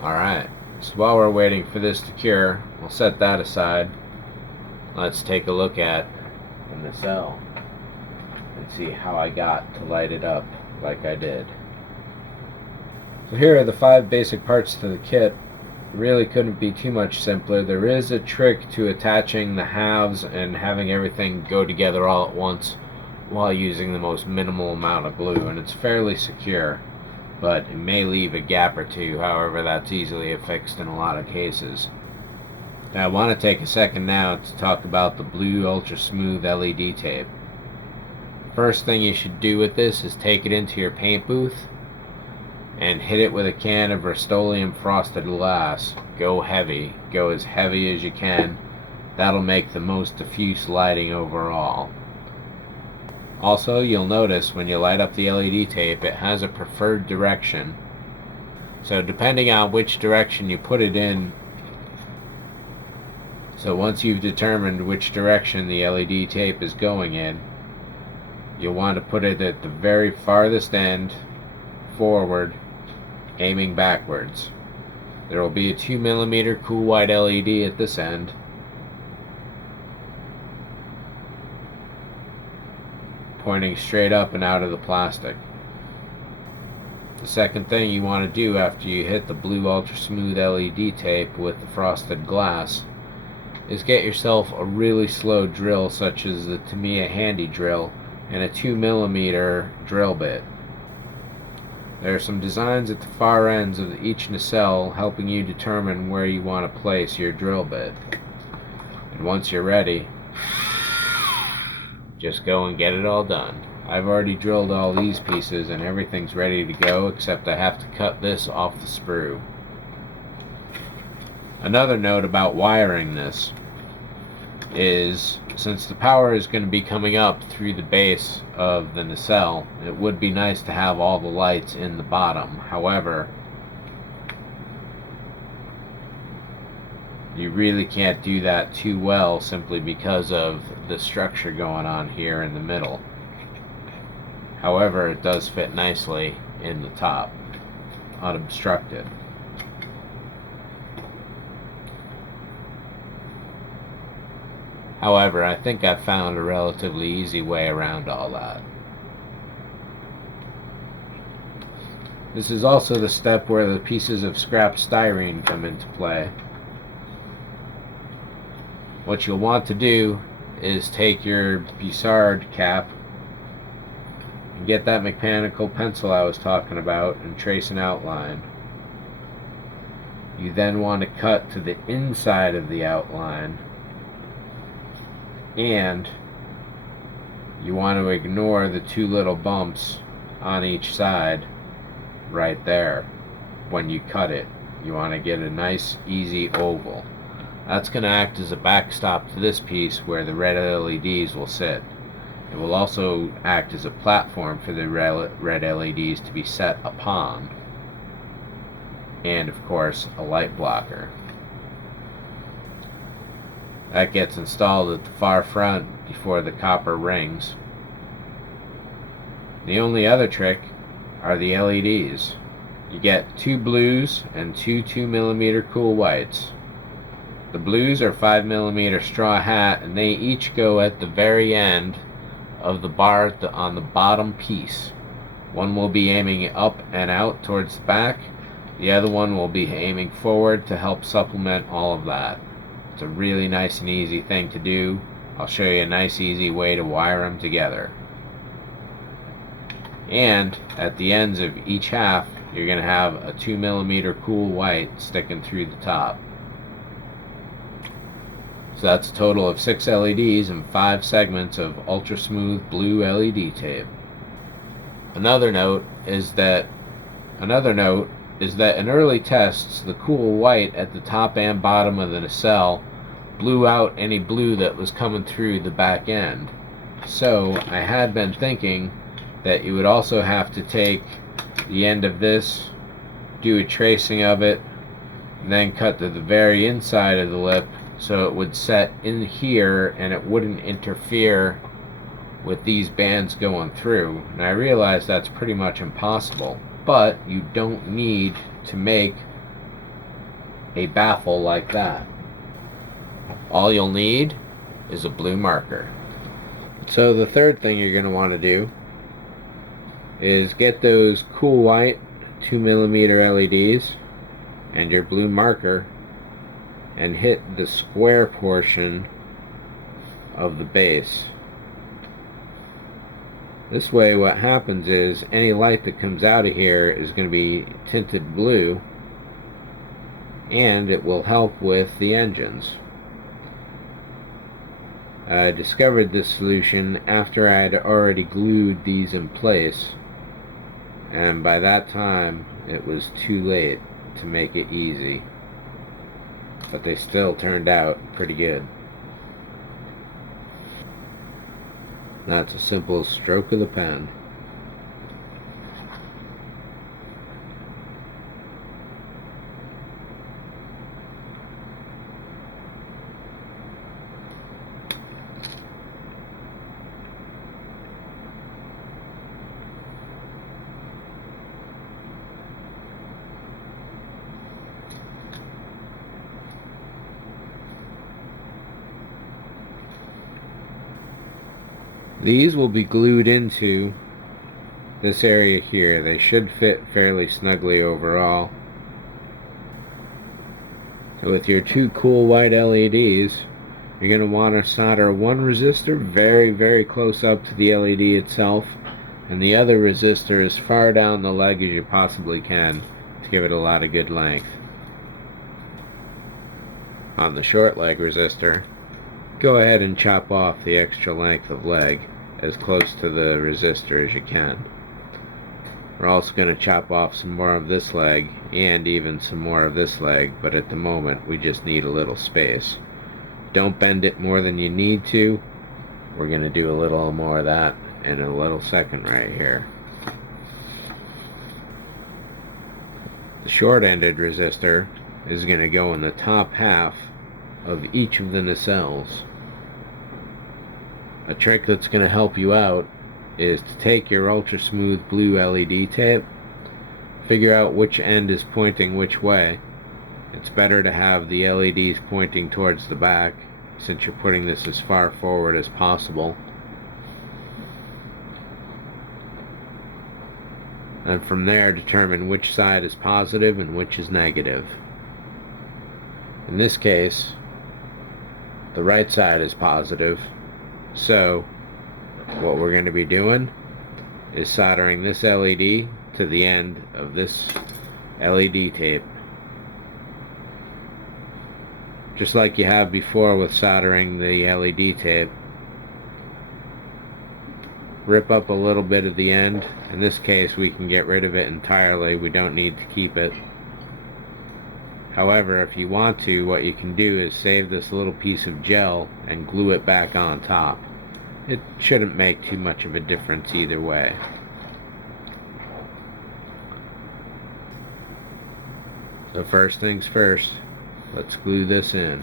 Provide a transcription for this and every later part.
Alright, so while we're waiting for this to cure, we'll set that aside. Let's take a look at the nacelle and see how I got to light it up like I did. So here are the 5 basic parts to the kit. Really couldn't be too much simpler. There is a trick to attaching the halves and having everything go together all at once while using the most minimal amount of glue, and it's fairly secure, but it may leave a gap or two. However, that's easily fixed in a lot of cases. Now, I want to take a second now to talk about the blue ultra smooth LED tape. First thing you should do with this is take it into your paint booth and hit it with a can of Rust-Oleum frosted glass. Go heavy. Go as heavy as you can. That'll make the most diffuse lighting overall. Also, you'll notice when you light up the LED tape, it has a preferred direction. So depending on which direction you put it in, so once you've determined which direction the LED tape is going in, you'll want to put it at the very farthest end, forward, aiming backwards. There will be a 2mm cool white LED at this end. Pointing straight up and out of the plastic. The second thing you want to do after you hit the blue ultra smooth LED tape with the frosted glass is get yourself a really slow drill such as the Tamiya Handy drill and a 2mm drill bit. There are some designs at the far ends of each nacelle helping you determine where you want to place your drill bit. And once you're ready, just go and get it all done. I've already drilled all these pieces and everything's ready to go, except I have to cut this off the sprue. Another note about wiring this is, since the power is going to be coming up through the base of the nacelle, it would be nice to have all the lights in the bottom. However, you really can't do that too well simply because of the structure going on here in the middle. However, it does fit nicely in the top, unobstructed. However, I think I've found a relatively easy way around all that. This is also the step where the pieces of scrap styrene come into play. What you'll want to do is take your Bussard cap and get that mechanical pencil I was talking about and trace an outline. You then want to cut to the inside of the outline, and you want to ignore the 2 little bumps on each side right there. When you cut it, you want to get a nice easy oval. That's going to act as a backstop to this piece where the red LEDs will sit. It will also act as a platform for the red LEDs to be set upon, and of course a light blocker. That gets installed at the far front before the copper rings. The only other trick are the LEDs. You get 2 blues and 2 2mm cool whites. The blues are 5mm straw hat, and they each go at the very end of the bar on the bottom piece. One will be aiming up and out towards the back. The other one will be aiming forward to help supplement all of that. It's a really nice and easy thing to do. I'll show you a nice easy way to wire them together. And at the ends of each half, you're going to have a 2mm cool white sticking through the top. So that's a total of 6 LEDs and 5 segments of ultra smooth blue LED tape. Another note is that in early tests, the cool white at the top and bottom of the nacelle blew out any blue that was coming through the back end. So I had been thinking that you would also have to take the end of this, do a tracing of it, and then cut to the very inside of the lip so it would set in here and it wouldn't interfere with these bands going through. And I realize that's pretty much impossible, but you don't need to make a baffle like that. All you'll need is a blue marker. So the third thing you're going to want to do is get those cool white 2mm LEDs and your blue marker and hit the square portion of the base. This way what happens is any light that comes out of here is going to be tinted blue, and it will help with the engines. I discovered this solution after I had already glued these in place, and by that time it was too late to make it easy, but they still turned out pretty good. That's a simple stroke of the pen. These will be glued into this area here. They should fit fairly snugly overall. So with your two cool white LEDs, you're going to want to solder one resistor very close up to the LED itself, and the other resistor as far down the leg as you possibly can to give it a lot of good length. On the short leg resistor, go ahead and chop off the extra length of leg as close to the resistor as you can. We're also going to chop off some more of this leg and even some more of this leg, but at the moment we just need a little space. Don't bend it more than you need to. We're going to do a little more of that in a little second right here. The short-ended resistor is going to go in the top half of each of the nacelles. A trick that's going to help you out is to take your ultra smooth blue LED tape, figure out which end is pointing which way. It's better to have the LEDs pointing towards the back since you're putting this as far forward as possible. And from there determine which side is positive and which is negative. In this case, the right side is positive, so what we're going to be doing is soldering this LED to the end of this LED tape. Just like you have before with soldering the LED tape. Rip up a little bit of the end. In this case we can get rid of it entirely. We don't need to keep it. However, if you want to, what you can do is save this little piece of gel and glue it back on top. It shouldn't make too much of a difference either way. So first things first, let's glue this in.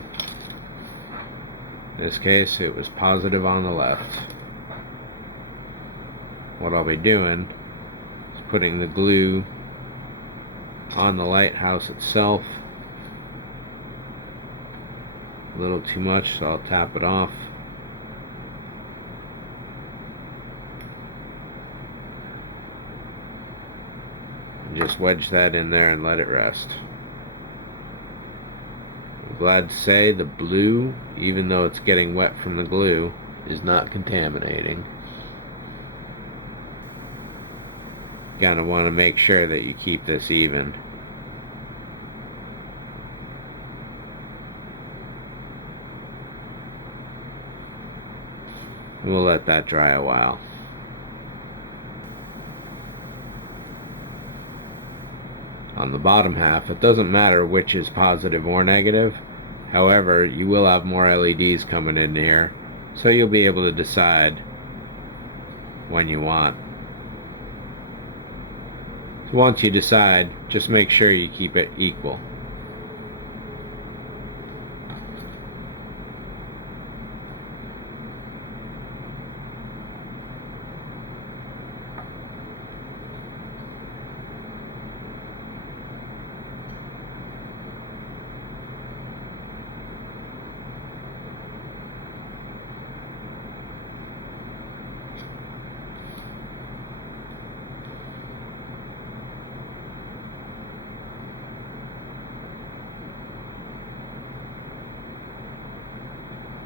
In this case, it was positive on the left. What I'll be doing is putting the glue on the lighthouse itself. A little too much, so I'll tap it off. And just wedge that in there and let it rest. I'm glad to say the blue, even though it's getting wet from the glue, is not contaminating. Gonna want to make sure that you keep this even. We'll let that dry a while. On the bottom half, it doesn't matter which is positive or negative. However, you will have more LEDs coming in here, so you'll be able to decide when you want. So once you decide, just make sure you keep it equal.